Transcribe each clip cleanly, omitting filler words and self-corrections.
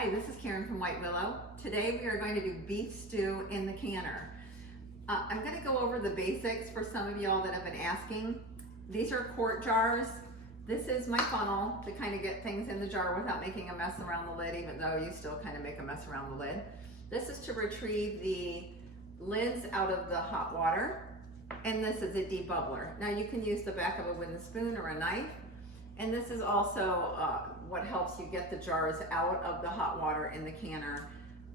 Hi, this is Karen from White Willow. Today we are going to do beef stew in the canner. I'm going to go over the basics for some of y'all that have been asking. These are quart jars. This is my funnel to kind of get things in the jar without making a mess around the lid, even though you still kind of make a mess around the lid. This is to retrieve the lids out of the hot water, and this is a debubbler. Now you can use the back of a wooden spoon or a knife, and this is also what helps you get the jars out of the hot water in the canner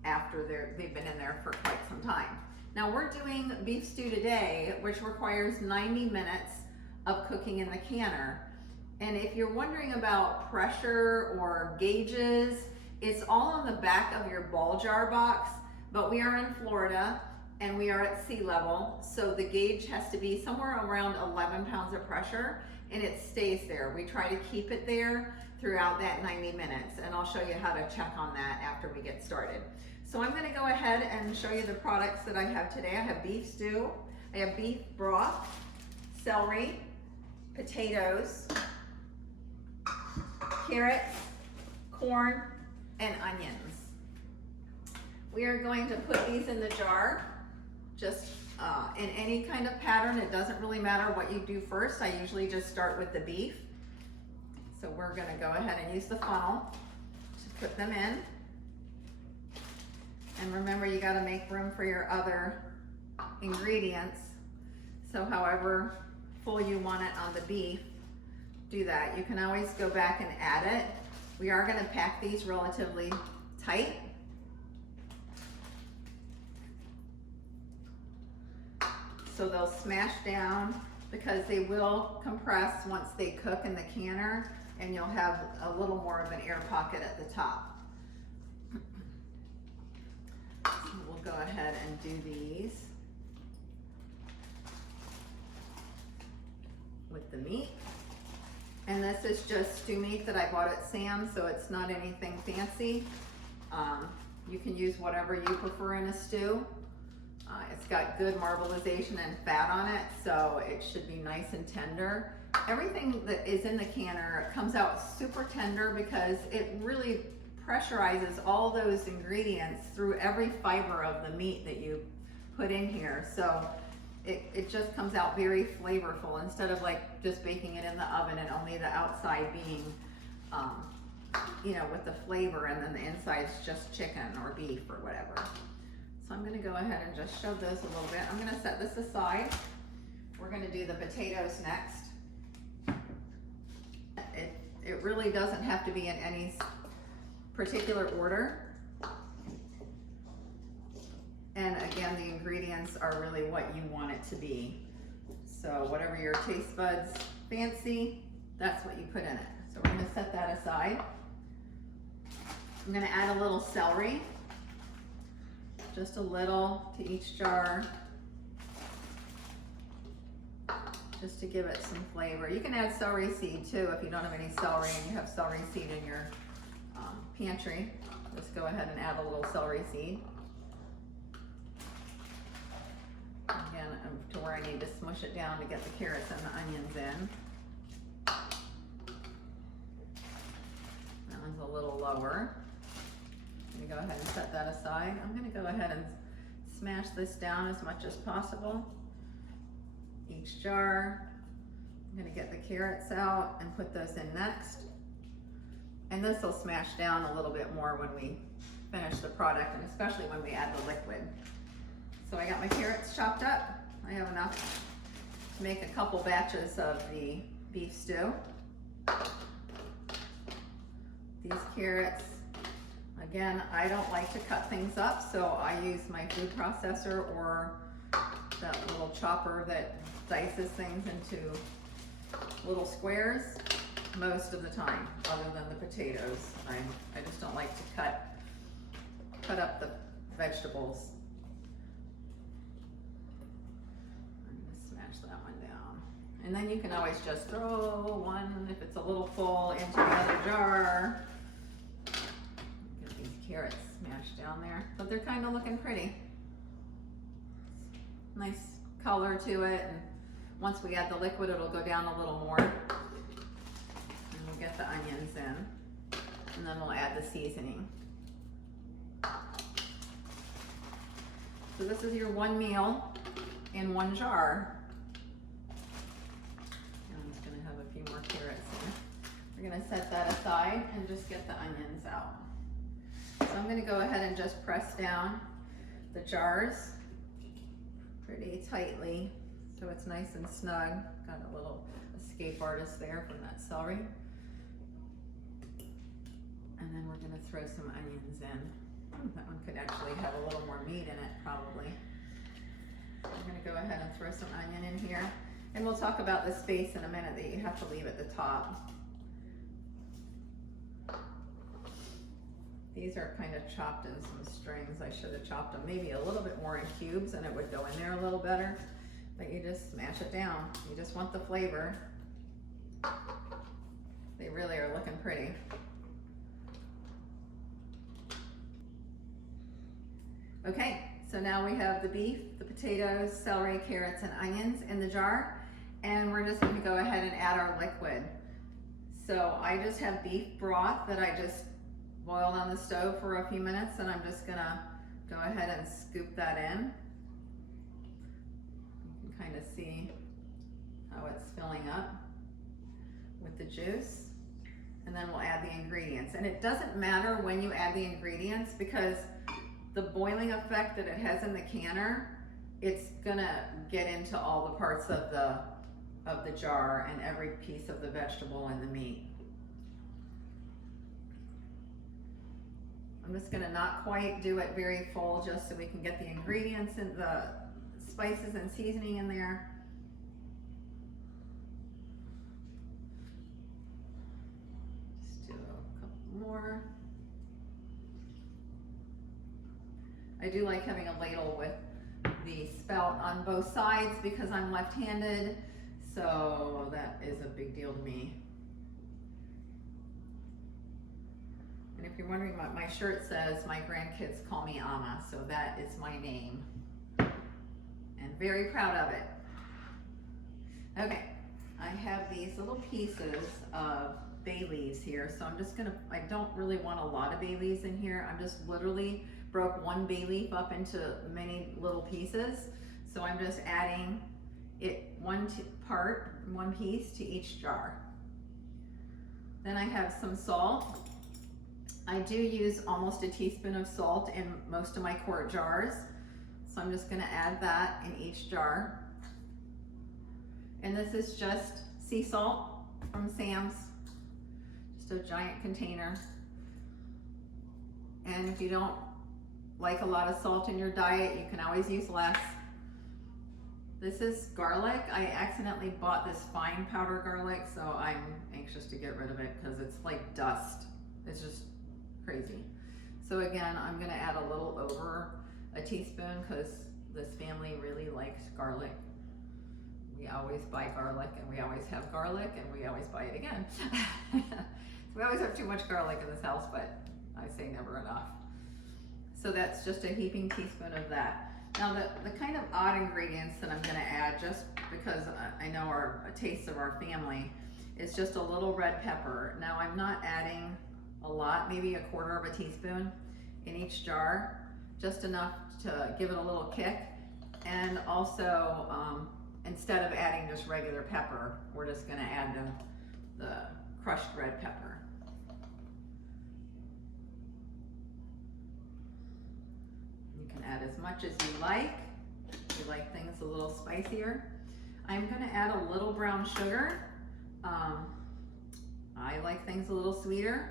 after they've been in there for quite some time. Now we're doing beef stew today, which requires 90 minutes of cooking in the canner. And if you're wondering about pressure or gauges, it's all on the back of your ball jar box, but we are in Florida and we are at sea level, so the gauge has to be somewhere around 11 pounds of pressure, and it stays there. We try to keep it there throughout that 90 minutes, and I'll show you how to check on that after we get started. So I'm gonna go ahead and show you the products that I have today. I have beef stew, I have beef broth, celery, potatoes, carrots, corn, and onions. We are going to put these in the jar, just in any kind of pattern. It doesn't really matter what you do first. I usually just start with the beef. So we're gonna go ahead and use the funnel to put them in. And remember, you gotta make room for your other ingredients. So however full you want it on the beef, do that. You can always go back and add it. We are gonna pack these relatively tight. So they'll smash down, because they will compress once they cook in the canner, and you'll have a little more of an air pocket at the top. So we'll go ahead and do these with the meat. And this is just stew meat that I bought at Sam's, so it's not anything fancy. You can use whatever you prefer in a stew. It's got good marbleization and fat on it, so it should be nice and tender. Everything that is in the canner comes out super tender because it really pressurizes all those ingredients through every fiber of the meat that you put in here. So it just comes out very flavorful, instead of like just baking it in the oven and only the outside being, with the flavor, and then the inside's just chicken or beef or whatever. So I'm gonna go ahead and just shove those a little bit. I'm gonna set this aside. We're gonna do the potatoes next. It really doesn't have to be in any particular order. And again, the ingredients are really what you want it to be. So whatever your taste buds fancy, that's what you put in it. So we're gonna set that aside. I'm gonna add a little celery. Just a little to each jar, just to give it some flavor. You can add celery seed too if you don't have any celery and you have celery seed in your pantry. Just go ahead and add a little celery seed. Again, to where I need to smush it down to get the carrots and the onions in. That one's a little lower. I'm gonna go ahead and set that aside. I'm gonna go ahead and smash this down as much as possible. Each jar. I'm gonna get the carrots out and put those in next. And this will smash down a little bit more when we finish the product, and especially when we add the liquid. So I got my carrots chopped up. I have enough to make a couple batches of the beef stew. These carrots, again, I don't like to cut things up, so I use my food processor or that little chopper that dices things into little squares most of the time, other than the potatoes. I just don't like to cut up the vegetables. I'm gonna smash that one down. And then you can always just throw one, if it's a little full, into the other jar. Carrots smashed down there, but they're kind of looking pretty. Nice color to it, and once we add the liquid, it'll go down a little more. And we'll get the onions in, and then we'll add the seasoning. So this is your one meal in one jar. I'm just gonna have a few more carrots in. We're gonna set that aside and just get the onions out. So I'm gonna go ahead and just press down the jars pretty tightly so it's nice and snug. Got a little escape artist there from that celery. And then we're gonna throw some onions in. That one could actually have a little more meat in it, probably. I'm gonna go ahead and throw some onion in here. And we'll talk about the space in a minute that you have to leave at the top. These are kind of chopped in some strings. I should have chopped them maybe a little bit more in cubes and it would go in there a little better. But you just smash it down. You just want the flavor. They really are looking pretty. Okay, so now we have the beef, the potatoes, celery, carrots, and onions in the jar. And we're just gonna go ahead and add our liquid. So I just have beef broth that I just boiled on the stove for a few minutes, and I'm just gonna go ahead and scoop that in. You can kind of see how it's filling up with the juice. And then we'll add the ingredients. And it doesn't matter when you add the ingredients because the boiling effect that it has in the canner, it's gonna get into all the parts of the jar and every piece of the vegetable and the meat. I'm just gonna not quite do it very full just so we can get the ingredients and the spices and seasoning in there. Just do a couple more. I do like having a ladle with the spout on both sides because I'm left-handed, so that is a big deal to me. And if you're wondering what my shirt says, my grandkids call me Amma, so that is my name. And very proud of it. Okay, I have these little pieces of bay leaves here, so I'm just gonna, I don't really want a lot of bay leaves in here. I'm just literally broke one bay leaf up into many little pieces. So I'm just adding it one piece to each jar. Then I have some salt. I do use almost a teaspoon of salt in most of my quart jars. So I'm just gonna add that in each jar. And this is just sea salt from Sam's, just a giant container. And if you don't like a lot of salt in your diet, you can always use less. This is garlic. I accidentally bought this fine powder garlic, so I'm anxious to get rid of it because it's like dust. It's just crazy. So again, I'm gonna add a little over a teaspoon because this family really likes garlic. We always buy garlic and we always have garlic and we always buy it again. So we always have too much garlic in this house, but I say never enough. So that's just a heaping teaspoon of that. Now the kind of odd ingredients that I'm gonna add, just because I know our tastes of our family, is just a little red pepper. Now I'm not adding a lot, maybe a quarter of a teaspoon in each jar, just enough to give it a little kick. And also, instead of adding just regular pepper, we're just gonna add the crushed red pepper. You can add as much as you like. If you like things a little spicier. I'm gonna add a little brown sugar. I like things a little sweeter,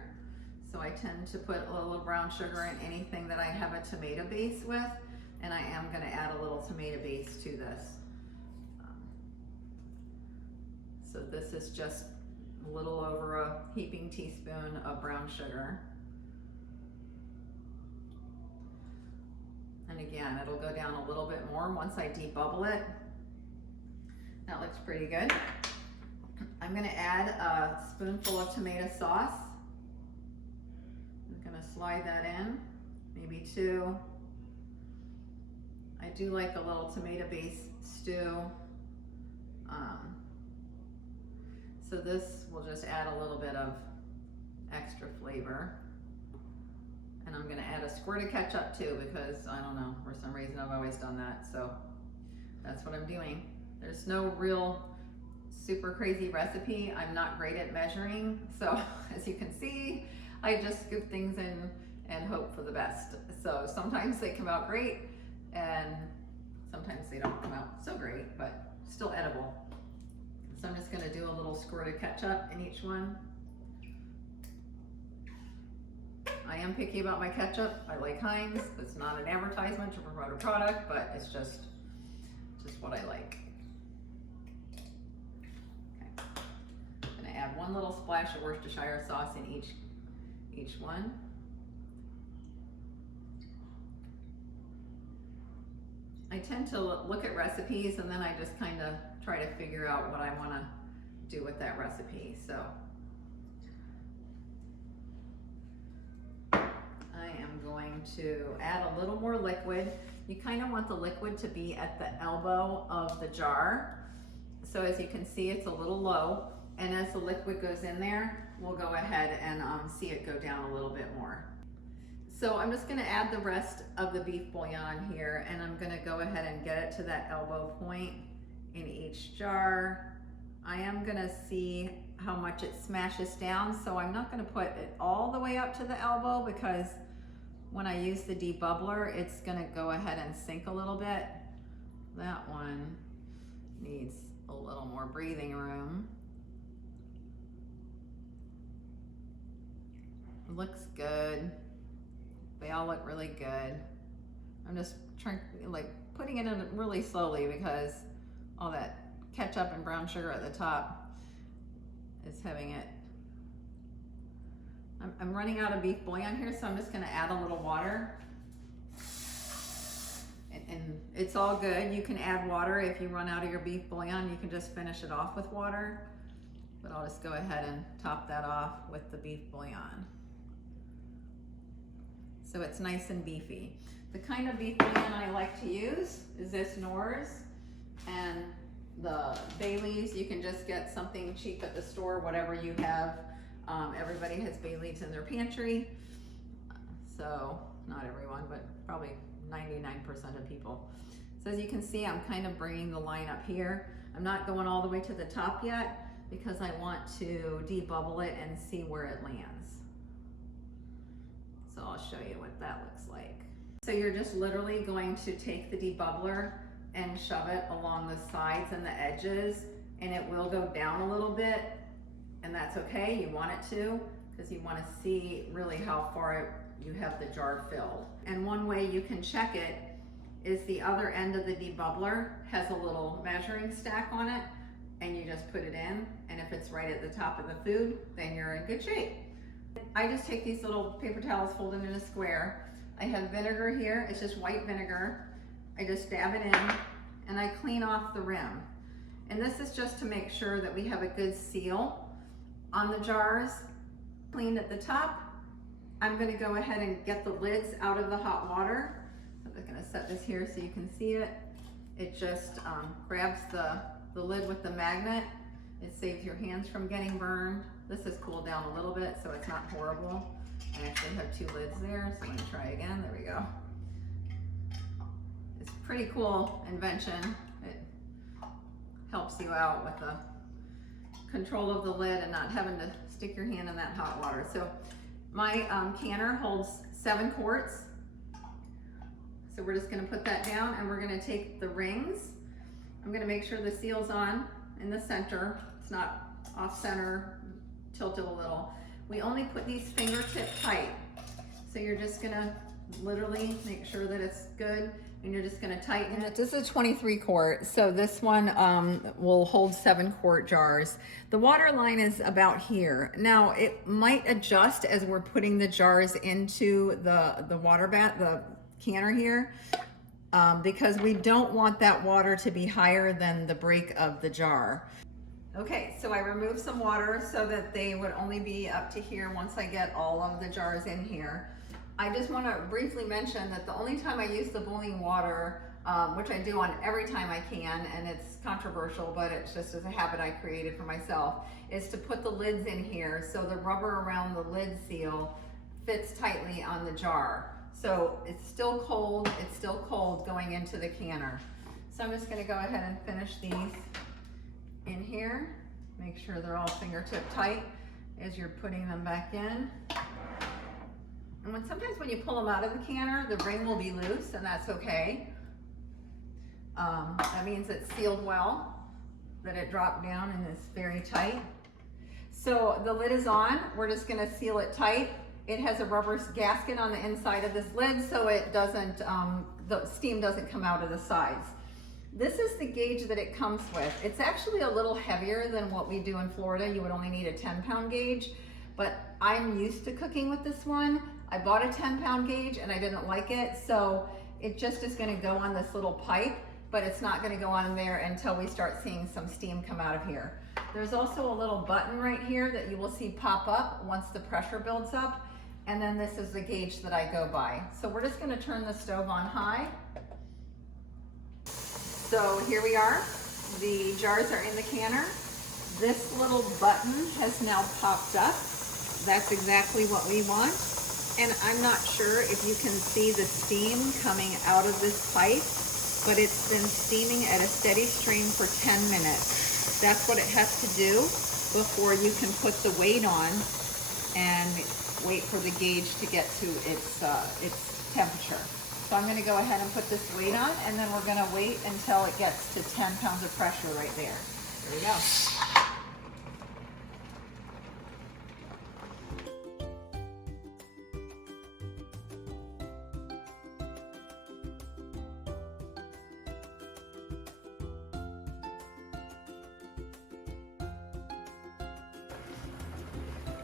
so I tend to put a little brown sugar in anything that I have a tomato base with, and I am gonna add a little tomato base to this. So this is just a little over a heaping teaspoon of brown sugar. And again, it'll go down a little bit more once I debubble it. That looks pretty good. I'm gonna add a spoonful of tomato sauce. I'm gonna slide that in, maybe 2. I do like a little tomato-based stew. So this will just add a little bit of extra flavor. And I'm gonna add a squirt of ketchup too, because I don't know, for some reason I've always done that, so that's what I'm doing. There's no real super crazy recipe. I'm not great at measuring, so as you can see, I just scoop things in and hope for the best. So sometimes they come out great, and sometimes they don't come out so great, but still edible. So I'm just gonna do a little squirt of ketchup in each one. I am picky about my ketchup. I like Heinz. It's not an advertisement to promote a product, but it's just what I like. Okay. I'm gonna add one little splash of Worcestershire sauce in each one. I tend to look at recipes and then I just kind of try to figure out what I want to do with that recipe. So I am going to add a little more liquid. You kind of want the liquid to be at the elbow of the jar. So as you can see, it's a little low. And as the liquid goes in there, we'll go ahead and see it go down a little bit more. So I'm just gonna add the rest of the beef bouillon here, and I'm gonna go ahead and get it to that elbow point in each jar. I am gonna see how much it smashes down, so I'm not gonna put it all the way up to the elbow, because when I use the debubbler, it's gonna go ahead and sink a little bit. That one needs a little more breathing room. It looks good. They all look really good. I'm just trying, like, putting it in really slowly because all that ketchup and brown sugar at the top is having it. I'm running out of beef bouillon here, so I'm just gonna add a little water. And it's all good. You can add water if you run out of your beef bouillon. You can just finish it off with water. But I'll just go ahead and top that off with the beef bouillon. So it's nice and beefy. The kind of beef bouillon I like to use is this Knorr's, and the bay leaves. You can just get something cheap at the store, whatever you have. Everybody has bay leaves in their pantry. So not everyone, but probably 99% of people. So as you can see, I'm kind of bringing the line up here. I'm not going all the way to the top yet because I want to debubble it and see where it lands. So I'll show you what that looks like. So you're just literally going to take the debubbler and shove it along the sides and the edges, and it will go down a little bit, and that's okay. You want it to, because you want to see really how far you have the jar filled. And one way you can check it is the other end of the debubbler has a little measuring stack on it, and you just put it in, and if it's right at the top of the food, then you're in good shape. I just take these little paper towels folded in a square. I have vinegar here, it's just white vinegar. I just dab it in and I clean off the rim. And this is just to make sure that we have a good seal on the jars. Cleaned at the top. I'm gonna go ahead and get the lids out of the hot water. I'm just gonna set this here so you can see it. It just grabs the lid with the magnet. It saves your hands from getting burned. This has cooled down a little bit, so it's not horrible. I actually have 2 lids there, so I'm gonna try again. There we go. It's a pretty cool invention. It helps you out with the control of the lid and not having to stick your hand in that hot water. So my canner holds 7 quarts. So we're just gonna put that down, and we're gonna take the rings. I'm gonna make sure the seal's on in the center. It's not off center, tilted a little. We only put these fingertip tight. So you're just gonna literally make sure that it's good, and you're just gonna tighten it. This is 23 quart, so this one will hold 7 quart jars. The water line is about here. Now it might adjust as we're putting the jars into the water bath, the canner here, because we don't want that water to be higher than the break of the jar. Okay, so I removed some water so that they would only be up to here once I get all of the jars in here. I just want to briefly mention that the only time I use the boiling water, which I do on every time I can, and it's controversial, but it's just as a habit I created for myself, is to put the lids in here so the rubber around the lid seal fits tightly on the jar. So it's still cold going into the canner. So I'm just gonna go ahead and finish these in here. Make sure they're all fingertip tight as you're putting them back in. And sometimes when you pull them out of the canner, the ring will be loose, and that's okay. That means it's sealed well, that it dropped down and it's very tight. So the lid is on. We're just gonna seal it tight. It has a rubber gasket on the inside of this lid so it doesn't, the steam doesn't come out of the sides. This is the gauge that it comes with. It's actually a little heavier than what we do in Florida. You would only need a 10-pound gauge, but I'm used to cooking with this one. I bought a 10-pound gauge and I didn't like it, so it just is gonna go on this little pipe, but it's not gonna go on there until we start seeing some steam come out of here. There's also a little button right here that you will see pop up once the pressure builds up, and then this is the gauge that I go by. So we're just gonna turn the stove on high. So here we are, the jars are in the canner. This little button has now popped up. That's exactly what we want. And I'm not sure if you can see the steam coming out of this pipe, but it's been steaming at a steady stream for 10 minutes. That's what it has to do before you can put the weight on and wait for the gauge to get to its temperature. So I'm gonna go ahead and put this weight on, and then we're gonna wait until it gets to 10 pounds of pressure right there. There we go.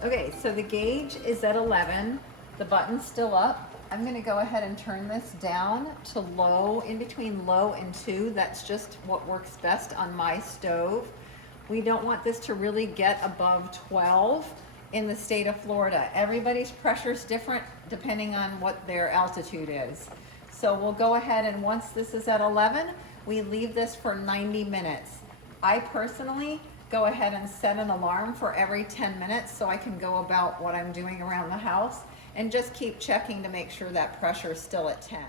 Okay, so the gauge is at 11. The button's still up. I'm gonna go ahead and turn this down to low, in between low and 2. That's just what works best on my stove. We don't want this to really get above 12 in the state of Florida. Everybody's pressure is different depending on what their altitude is. So we'll go ahead, and once this is at 11, we leave this for 90 minutes. I personally go ahead and set an alarm for every 10 minutes so I can go about what I'm doing around the house and just keep checking to make sure that pressure is still at 10.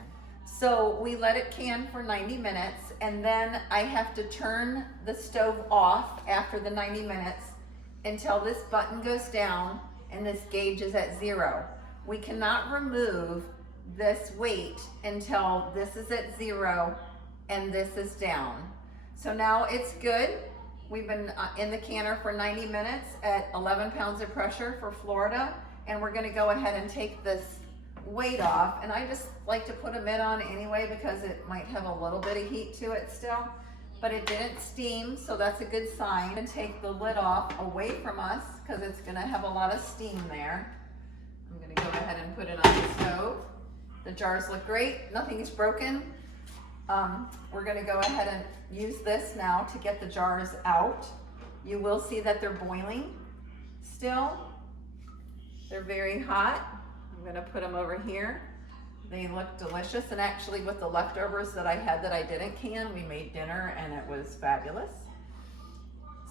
So we let it can for 90 minutes, and then I have to turn the stove off after the 90 minutes until this button goes down and this gauge is at 0. We cannot remove this weight until this is at 0 and this is down. So now it's good. We've been in the canner for 90 minutes at 11 pounds of pressure for Florida, and we're gonna go ahead and take this weight off. And I just like to put a mitt on anyway because it might have a little bit of heat to it still, but it didn't steam, so that's a good sign. And take the lid off away from us because it's gonna have a lot of steam there. I'm gonna go ahead and put it on the stove. The jars look great, nothing's broken. We're gonna go ahead and use this now to get the jars out. You will see that they're boiling still. They're very hot. I'm gonna put them over here. They look delicious, and actually with the leftovers that I had that I didn't can, we made dinner and it was fabulous.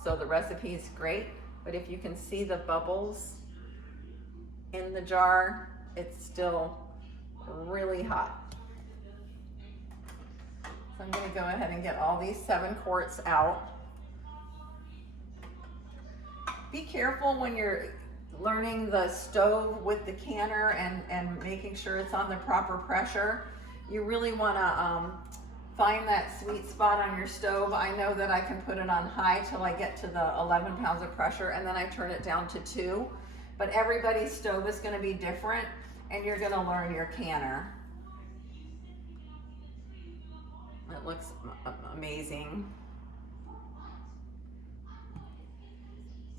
So the recipe is great, but if you can see the bubbles in the jar, it's still really hot. So I'm gonna go ahead and get all these 7 quarts out. Be careful when you're learning the stove with the canner and making sure it's on the proper pressure. You really wanna find that sweet spot on your stove. I know that I can put it on high till I get to the 11 pounds of pressure, and then I turn it down to 2. But everybody's stove is gonna be different, and you're gonna learn your canner. It looks amazing.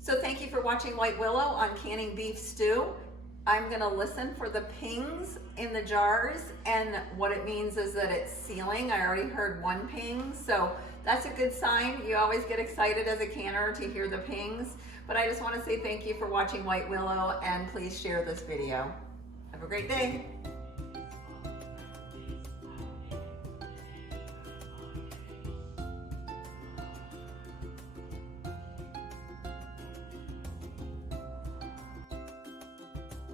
So thank you for watching White Willow on canning beef stew. I'm gonna listen for the pings in the jars, and what it means is that it's sealing. I already heard 1 ping, so that's a good sign. You always get excited as a canner to hear the pings. But I just wanna say thank you for watching White Willow, and please share this video. Have a great day.